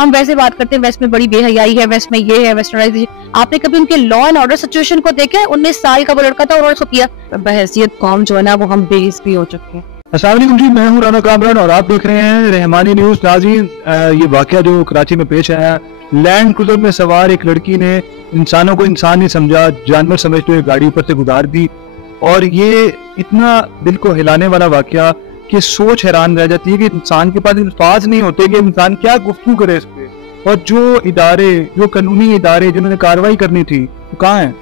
हम वैसे बात करते हैं वेस्ट में बड़ी बेहयाई है, वेस्ट में ये है, वेस्टर्नाइजेशन। आपने कभी उनके लॉ एंड ऑर्डर सिचुएशन को देखा है? 19 साल का वो लड़का था, उन्होंने उसको किया। बहैसियत कौम जो है ना वो हम बेइज्जती हो चुके हैं। अस्सलाम वालेकुम जी, मैं हूं राना कामरान और आप देख रहे हैं रहमानी न्यूज। नाज़रीन, ये वाकया जो कराची में पेश आया, लैंड क्रूजर में सवार एक लड़की ने इंसानों को इंसान नहीं समझा, जानवर समझते हुए गाड़ी ऊपर से गुजार दी। और ये इतना दिल को हिलाने वाला वाकया कि सोच हैरान रह जाती है कि इंसान के पास अल्फाज नहीं होते कि इंसान क्या गुफ्तगू करे इस पे। और जो इदारे, जो कानूनी इदारे जिन्होंने कार्रवाई करनी थी, वो कहाँ है?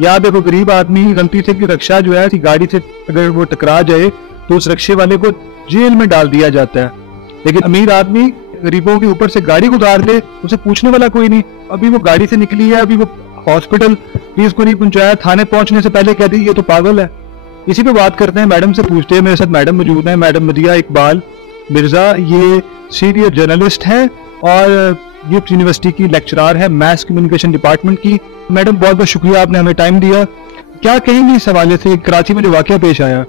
या देखो, गरीब आदमी गलती से की रक्षा जो है गाड़ी से अगर वो टकरा जाए तो उस रक्षे वाले को जेल में डाल दिया जाता है, लेकिन अमीर आदमी गरीबों के ऊपर से गाड़ी गुजार दे, उसे पूछने वाला कोई नहीं। अभी वो गाड़ी से निकली है, अभी वो हॉस्पिटल भी उसको नहीं पहुंचाया, थाने पहुंचने से पहले कह दी ये तो पागल है। इसी पे बात करते हैं, मैडम से पूछते हैं। मेरे साथ मैडम मौजूद है, मैडम मदिया इकबाल मिर्जा। ये सीनियर जर्नलिस्ट है और गिफ्ट यूनिवर्सिटी की लेक्चरर है मैथ कम्युनिकेशन डिपार्टमेंट की। मैडम, बहुत बहुत शुक्रिया, आपने हमें टाइम दिया। क्या कहेंगी इस हवाले से कराची में जो वाकया पेश आया?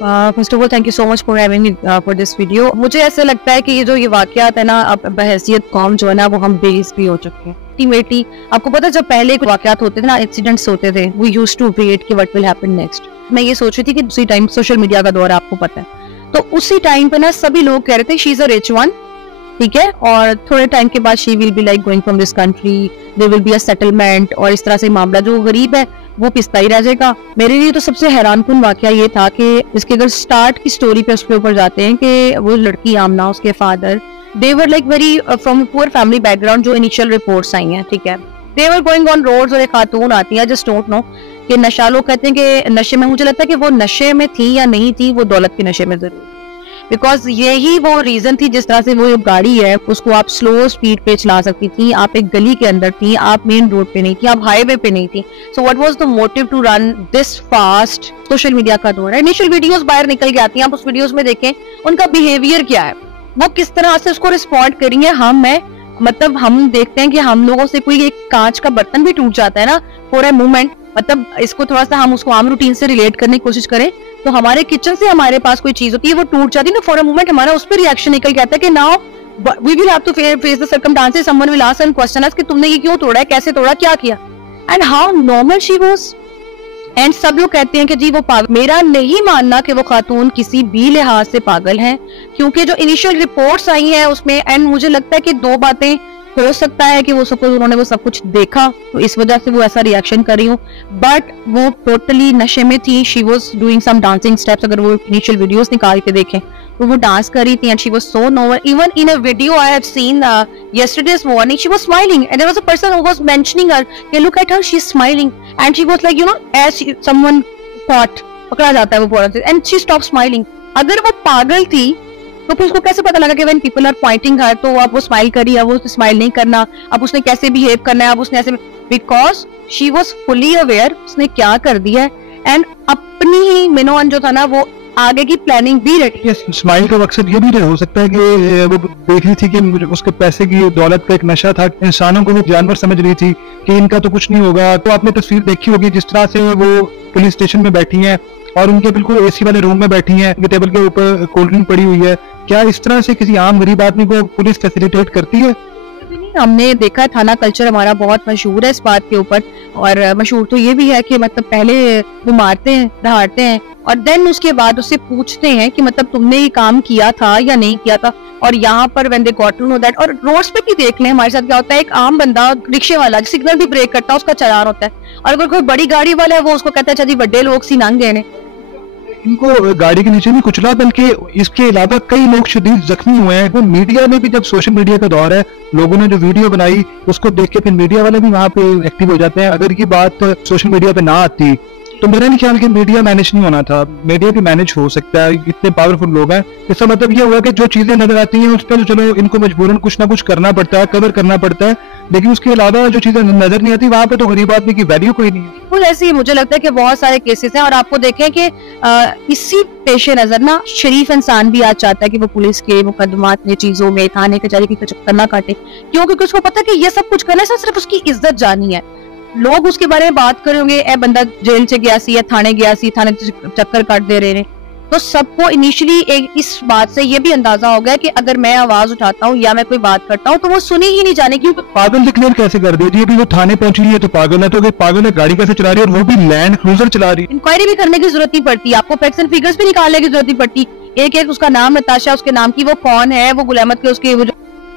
First of all thank you so much for having me for this video. मुझे ऐसा लगता है कि ये वाकयात है ना, अब बहैसियत कौम जो है ना वो हम बेइज्जती हो चुके हैं। अल्टीमेटली आपको पता है, जब पहले वाकयात होते थे ना, इंसिडेंट्स होते थे, वी यूज्ड टू वेट कि व्हाट विल हैपन नेक्स्ट। मैं ये सोच रही थी कि उसी टाइम सोशल मीडिया का दौर है, आपको पता है, तो उसी टाइम पे ना सभी लोग कह रहे थे she is a rich one, ठीक है, और थोड़े टाइम के बाद she will be like going from this country, there will be a settlement, और इस तरह से मामला जो गरीब है वो पिसता ही रह जाएगा। मेरे लिए तो सबसे हैरानकुन वाकया ये था कि इसके अगर स्टार्ट की स्टोरी पे उसके ऊपर जाते हैं कि वो लड़की आमना, उसके father, they were like very from poor family background, जो इनिशियल रिपोर्ट्स आई हैं, ठीक है, दे वर गोइंग ऑन रोड्स, और एक खातून आती है, जस्ट डोंट नो कि नशा, लोग कहते हैं कि नशे में, मुझे लगता है कि वो नशे में थी या नहीं थी, वो दौलत के नशे में जरूर, बिकॉज यही वो रीजन थी जिस तरह से वो गाड़ी है उसको आप स्लो स्पीड पे चला सकती थी, आप एक गली के अंदर थी, आप मेन रोड पे नहीं थी, आप हाईवे पे नहीं थी। So what was the motive to run this fast? Social media का दौर है, इनिशियल वीडियोस बाहर निकल के आती हैं, आप उस वीडियोस में देखें उनका बिहेवियर क्या है, वो किस तरह से उसको रिस्पॉन्ड करी है। हम देखते हैं कि हम लोगों से कोई एक कांच का बर्तन भी टूट जाता है ना फॉर ए मोमेंट, मतलब इसको थोड़ा सा हम उसको आम रूटीन से रिलेट करने की कोशिश करें तो हमारे किचन से हमारे पास कोई चीज होती है, वो टूट जाती है ना, फॉर अ मोमेंट हमारा उस पर रिएक्शन निकल के आता है कि now we will have to face the circumstances, someone will ask and question us कि तुमने ये क्यों तोड़ा है, कैसे तोड़ा, क्या किया, and how normal she was. And सब लोग कहते हैं कि जी वो पागल। मेरा नहीं मानना कि वो खातून किसी भी लिहाज से पागल है, क्योंकि जो इनिशियल रिपोर्ट्स आई हैं उसमें, एंड मुझे लगता है कि दो बातें हो सकता है कि उन्होंने वो सब कुछ देखा तो इस वजह से वो ऐसा रिएक्शन कर रही हूँ, बट वो टोटली नशे में थी। She was doing some dancing steps, अगर वो इनिशियल वीडियोस निकाल के देखें तो वो डांस कर रही थी, and she was so nowhere. Even in a video I have seen yesterday's morning, she was smiling and there was a person who was mentioning her, okay, look at her, she's smiling, and she was like, you know, as someone caught, पकड़ा जाता है वो पूरा, and she stopped smiling। अगर वो पागल थी तो फिर उसको कैसे पता लगा कि when people are pointing her तो अब वो स्माइल करी, अब वो स्माइल नहीं करना, अब उसने कैसे बिहेव करना है, अब उसने ऐसे, because she was fully aware उसने क्या कर दिया है, एंड अपनी ही मिनोअन जो था ना वो आगे की प्लानिंग भी रखी। स्माइल का मकसद ये भी हो सकता है कि वो देख रही थी कि उसके पैसे की, दौलत का एक नशा था, इंसानों को वो जानवर समझ रही थी कि इनका तो कुछ नहीं होगा। तो आपने तस्वीर देखी होगी जिस तरह से वो पुलिस स्टेशन में बैठी हैं और उनके बिल्कुल एसी वाले रूम में बैठी हैं, टेबल के ऊपर कोल्ड ड्रिंक पड़ी हुई है। क्या इस तरह से किसी आम गरीब आदमी को पुलिस फैसिलिटेट करती है? हमने देखा है, थाना कल्चर हमारा बहुत मशहूर है इस बात के ऊपर, और मशहूर तो ये भी है कि मतलब पहले वो मारते हैं, दहाड़ते हैं, और देन उसके बाद उससे पूछते हैं कि मतलब तुमने ये काम किया था या नहीं किया था। और यहाँ पर when they got to know that, और रोड्स पे भी देख लें हमारे साथ क्या होता है, एक आम बंदा रिक्शे वाला सिग्नल भी ब्रेक करता है, उसका चालान होता है, और अगर कोई बड़ी गाड़ी वाला है वो उसको कहता है अच्छा जी बड़े लोग सी नंग गए। इनको गाड़ी के नीचे नहीं कुचला, बल्कि इसके अलावा कई लोग शदीद जख्मी हुए हैं। वो मीडिया ने भी, जब सोशल मीडिया का दौर है, लोगों ने जो वीडियो बनाई उसको देख के फिर मीडिया वाले भी वहाँ पे एक्टिव हो जाते हैं। अगर ये बात सोशल मीडिया पे ना आती तो मेरा नहीं ख्याल कि मीडिया मैनेज नहीं होना था। मीडिया भी मैनेज हो सकता है, इतने पावरफुल लोग हैं। इसका मतलब ये हुआ कि जो चीजें नजर आती हैं उस पर चलो इनको मजबूरन कुछ ना कुछ करना पड़ता है, कवर करना पड़ता है, लेकिन उसके अलावा जो चीजें नजर नहीं आती वहाँ पे तो गरीब आदमी की वैल्यू कोई नहीं है। बिल्कुल ऐसे ही मुझे लगता है कि बहुत सारे केसेस हैं, और आपको देखें कि इसी पेशे नजर ना शरीफ इंसान भी आज चाहता है कि वो पुलिस के मुकदमात में, चीजों में, थाने कचहरी की चक्कर ना काटे, क्यों? क्योंकि उसको पता है कि ये सब कुछ करने से सिर्फ उसकी इज्जत जानी है। लोग उसके बारे में बात करेंगे, ए बंदा जेल से गया सी या थाने गया सी, थाने चक्कर काट दे रहे हैं, तो सबको इनिशियली एक इस बात से ये भी अंदाजा हो गया कि अगर मैं आवाज उठाता हूँ या मैं कोई बात करता हूँ तो वो सुनी ही नहीं जाने की। पागल डिक्लेयर कैसे कर दी थी? अभी वो थाने पहुंची है तो पागल है, तो अगर पागल है गाड़ी कैसे चला रही है और वो भी लैंड क्रूजर चला रही है? इंक्वायरी भी करने की जरूरत नहीं पड़ती, आपको फैक्ट्स एंड फिगर्स भी निकालने की जरूरत नहीं पड़ती। एक उसका नाम नताशा, उसके नाम की वो कौन है, वो गुल अहमद के उसके वो जो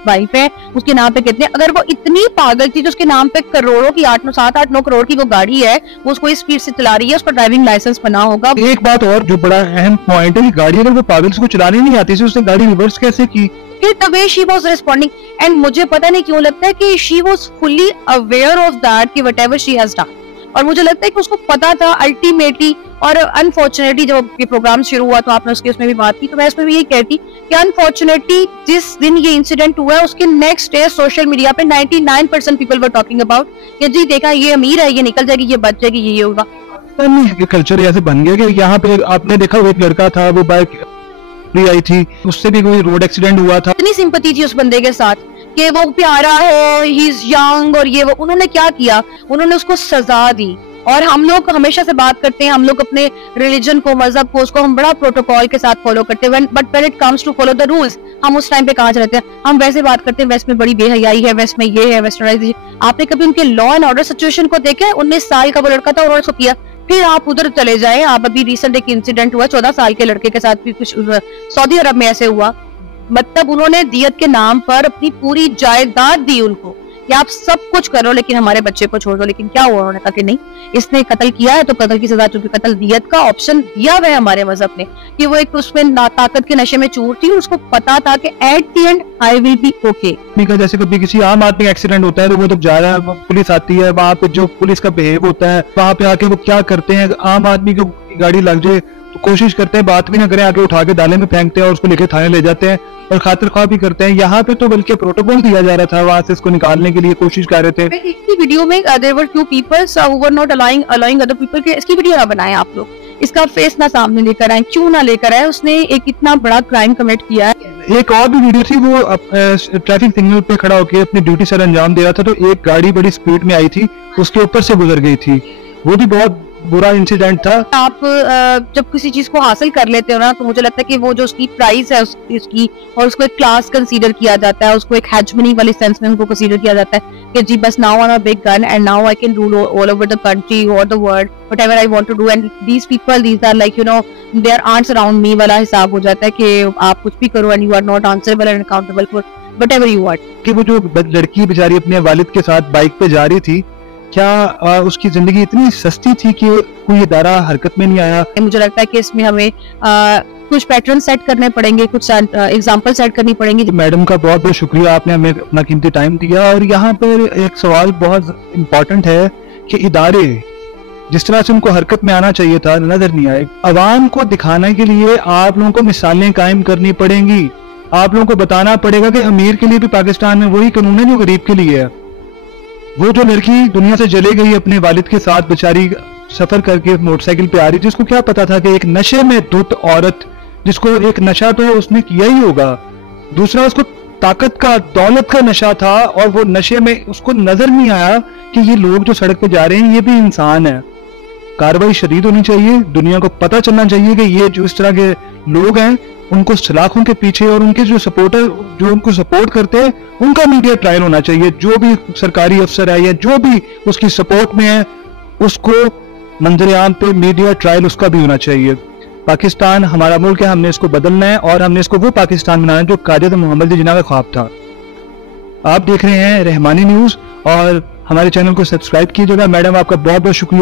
वाइफ है उसके नाम पे कितने, अगर वो इतनी पागल थी जो उसके नाम पे करोड़ों की 7-8-9 करोड़ की वो गाड़ी है, वो उसको इस स्पीड से चला रही है, उसका ड्राइविंग लाइसेंस बना होगा। एक बात और जो बड़ा अहम पॉइंट है कि गाड़ी अगर वो पागल से चलानी नहीं आती, उसने गाड़ी रिवर्स कैसे की? फिर the way she was responding, and मुझे पता नहीं क्यों लगता है कि she was fully aware of that कि व्हाटएवर शी हैज डन, और मुझे लगता है कि उसको पता था अल्टीमेटली। और अनफॉर्चुनेटली जब ये प्रोग्राम शुरू हुआ तो आपने उसमें भी बात की, तो मैं इसमें भी यही कहती कि अनफॉर्चुनेटली जिस दिन ये इंसिडेंट हुआ है उसके नेक्स्ट डे सोशल मीडिया पे 99% पीपल वर टॉकिंग अबाउट कि जी देखा ये अमीर है, ये निकल जाएगी, ये बच जाएगी, ये होगा। कल्चर ऐसे बन गया कि यहाँ पे आपने देखा एक लड़का था, वो बाइक आई थी, उससे भी कोई रोड एक्सीडेंट हुआ था। इतनी सिंपैथी थी उस बंदे के साथ कि वो प्यारा है, ही इज यंग, और ये वो। उन्होंने क्या किया, उन्होंने उसको सजा दी। और हम लोग हमेशा से बात करते हैं, हम लोग अपने रिलीजन को, मजहब को, उसको हम बड़ा प्रोटोकॉल के साथ फॉलो करते हैं, but when it comes to follow the rules हम उस टाइम पे कहाँ रहते हैं? हम वैसे बात करते हैं वेस्ट में बड़ी बेहयाई है, वेस्ट में ये है, वेस्टर्नाइजेशन। आपने कभी उनके लॉ एंड ऑर्डर सिचुएशन को देखा है? 19 साल का वो लड़का था, उन्होंने उसको किया। फिर आप उधर चले जाएं, आप अभी रिसेंट एक इंसिडेंट हुआ 14 साल के लड़के के साथ भी कुछ सऊदी अरब में ऐसे हुआ। मतलब उन्होंने दियत के नाम पर अपनी पूरी जायदाद दी उनको कि आप सब कुछ करो लेकिन हमारे बच्चे को छोड़ दो। लेकिन क्या हुआ, उन्होंने कहा कि नहीं, इसने कत्ल किया है तो कत्ल की सजा, चूंकि कत्ल दियत का ऑप्शन दिया हुआ है हमारे मजहब ने, कि वो एक उसमें ताकत के नशे में चूर थी, उसको पता था कि at the and I will be okay. जैसे कभी किसी आम आदमी एक्सीडेंट होता है तो वो जब जा रहा है, पुलिस आती है, वहाँ पे जो पुलिस का बिहेव होता है, वहाँ पे आके वो क्या करते हैं, आम आदमी को गाड़ी लग जाए तो कोशिश करते हैं बात भी ना करें, आके उठा के डाले में फेंकते हैं और उसको लेके थाने ले जाते हैं और खातिर ख्वाह भी करते हैं। यहाँ पे तो बल्कि प्रोटोकॉल दिया जा रहा था, वहाँ से इसको निकालने के लिए कोशिश कर रहे थे। इसकी वीडियो में there were few peoples who were not allowing other people के इसकी वीडियो ना बनाएं आप लोग, इसका फेस ना सामने लेकर आए, क्यों ना लेकर आए? उसने एक इतना बड़ा क्राइम कमिट किया है। एक और भी वीडियो थी, वो ट्रैफिक सिग्नल पे खड़ा होकर अपनी ड्यूटी सर अंजाम दे रहा था, तो एक गाड़ी बड़ी स्पीड में आई थी, उसके ऊपर से गुजर गई थी। वो भी बहुत बुरा इंसिडेंट था। आप जब किसी चीज को हासिल कर लेते हो ना, तो मुझे लगता है कि वो जो उसकी प्राइस है उसकी, और उसको एक क्लास कंसीडर किया जाता है, उसको एक हेजमनी वाली सेंस में उनको कंसीडर किया जाता है कि जी बस now I am a big gun and now I can rule all over the country और the world whatever I want to do, and these people these are like you know they are arms around me वाला हिसाब हो जाता है कि आप कुछ भी करो and you are not answerable and accountable for whatever you want. कि वो जो लड़की बेचारी अपने वालिद के साथ बाइक पे जा रही थी, क्या उसकी जिंदगी इतनी सस्ती थी कि कोई इदारा हरकत में नहीं आया? मुझे लगता है कि इसमें हमें कुछ पैटर्न सेट करने पड़ेंगे, कुछ एग्जांपल सेट करनी पड़ेंगी। मैडम का बहुत बहुत शुक्रिया, आपने हमें अपना कीमती टाइम दिया। और यहाँ पर एक सवाल बहुत इम्पोर्टेंट है कि इदारे जिस तरह से उनको हरकत में आना चाहिए था नजर नहीं आए। अवाम को दिखाने के लिए आप लोगों को मिसालें कायम करनी पड़ेंगी, आप लोगों को बताना पड़ेगा कि अमीर के लिए भी पाकिस्तान में वही कानून है जो गरीब के लिए है। वो जो लड़की दुनिया से चले गई अपने वालिद के साथ, बेचारी सफर करके मोटरसाइकिल पे आ रही, जिसको क्या पता था कि एक नशे में धुत औरत, जिसको एक नशा तो उसने किया ही होगा, दूसरा उसको ताकत का, दौलत का नशा था, और वो नशे में उसको नजर नहीं आया कि ये लोग जो सड़क पे जा रहे हैं ये भी इंसान है। कार्रवाई शदीद होनी चाहिए, दुनिया को पता चलना चाहिए कि ये जो इस तरह के लोग हैं उनको सलाखों के पीछे, और उनके जो सपोर्टर जो उनको सपोर्ट करते हैं उनका मीडिया ट्रायल होना चाहिए। जो भी सरकारी अफसर है या जो भी उसकी सपोर्ट में है, उसको मंजर आम पे मीडिया ट्रायल उसका भी होना चाहिए। पाकिस्तान हमारा मुल्क है, हमने इसको बदलना है और हमने इसको वो पाकिस्तान बनाना है जो कायद मोहम्मद जिन्ना का ख्वाब था। आप देख रहे हैं रहमानी न्यूज और हमारे चैनल को सब्सक्राइब कीजिएगा। मैडम आपका बहुत बहुत शुक्रिया।